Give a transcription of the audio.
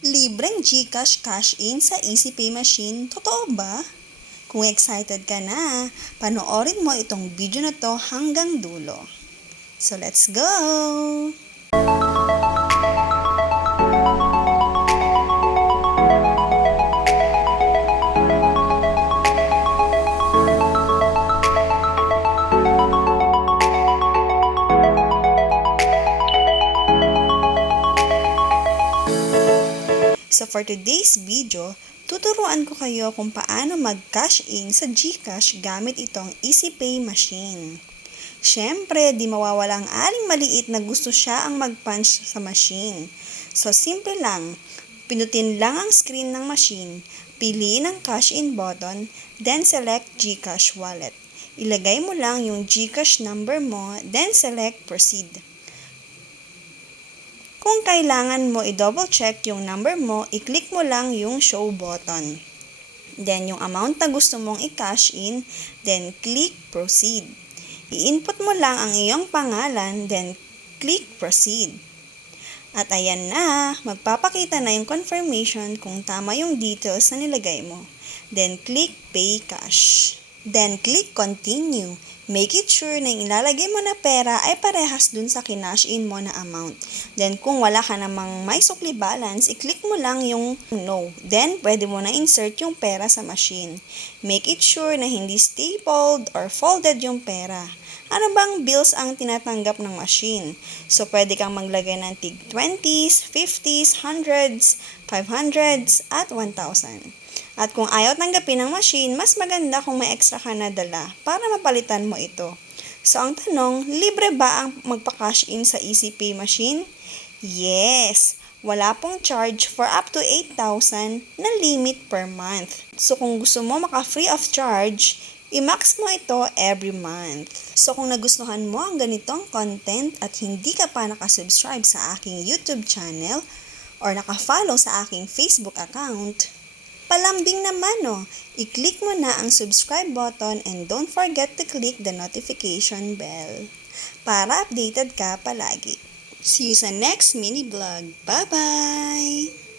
Libreng GCash cash in sa EasyPay machine. Totoo ba? Kung excited ka na, panoorin mo itong video na to hanggang dulo. So let's go! So for today's video, tuturuan ko kayo kung paano mag-cash in sa GCash gamit itong EasyPay machine. Siyempre, di mawawala ang aling maliit na gusto siya ang mag-punch sa machine. So simple lang, pinutin lang ang screen ng machine, piliin ang cash in button, then select GCash wallet. Ilagay mo lang yung GCash number mo, then select proceed. Kung kailangan mo i-double check yung number mo, i-click mo lang yung show button. Then, yung amount na gusto mong i-cash in, then click proceed. I-input mo lang ang iyong pangalan, then click proceed. At ayan na, magpapakita na yung confirmation kung tama yung details na nilagay mo. Then click pay cash. Then click continue. Make it sure na ilalagay mo na pera ay parehas dun sa kinash in mo na amount. Then kung wala ka namang may sukli balance, i-click mo lang yung no. Then pwede mo na insert yung pera sa machine. Make it sure na hindi stapled or folded yung pera. Ano bang bills ang tinatanggap ng machine? So, pwede kang maglagay ng tig 20s, 50s, 100s, 500s, at 1,000. At kung ayaw tanggapin ng machine, mas maganda kung may extra ka na dala para mapalitan mo ito. So, ang tanong, libre ba ang magpa-cash in sa EasyPay machine? Yes! Wala pong charge for up to 8,000 na limit per month. So, kung gusto mo maka-free of charge, i-max mo ito every month. So kung nagustuhan mo ang ganitong content at hindi ka pa nakasubscribe sa aking YouTube channel or nakafollow sa aking Facebook account, palambing naman no, i-click mo na ang subscribe button and don't forget to click the notification bell para updated ka palagi. See you sa next mini vlog. Bye-bye!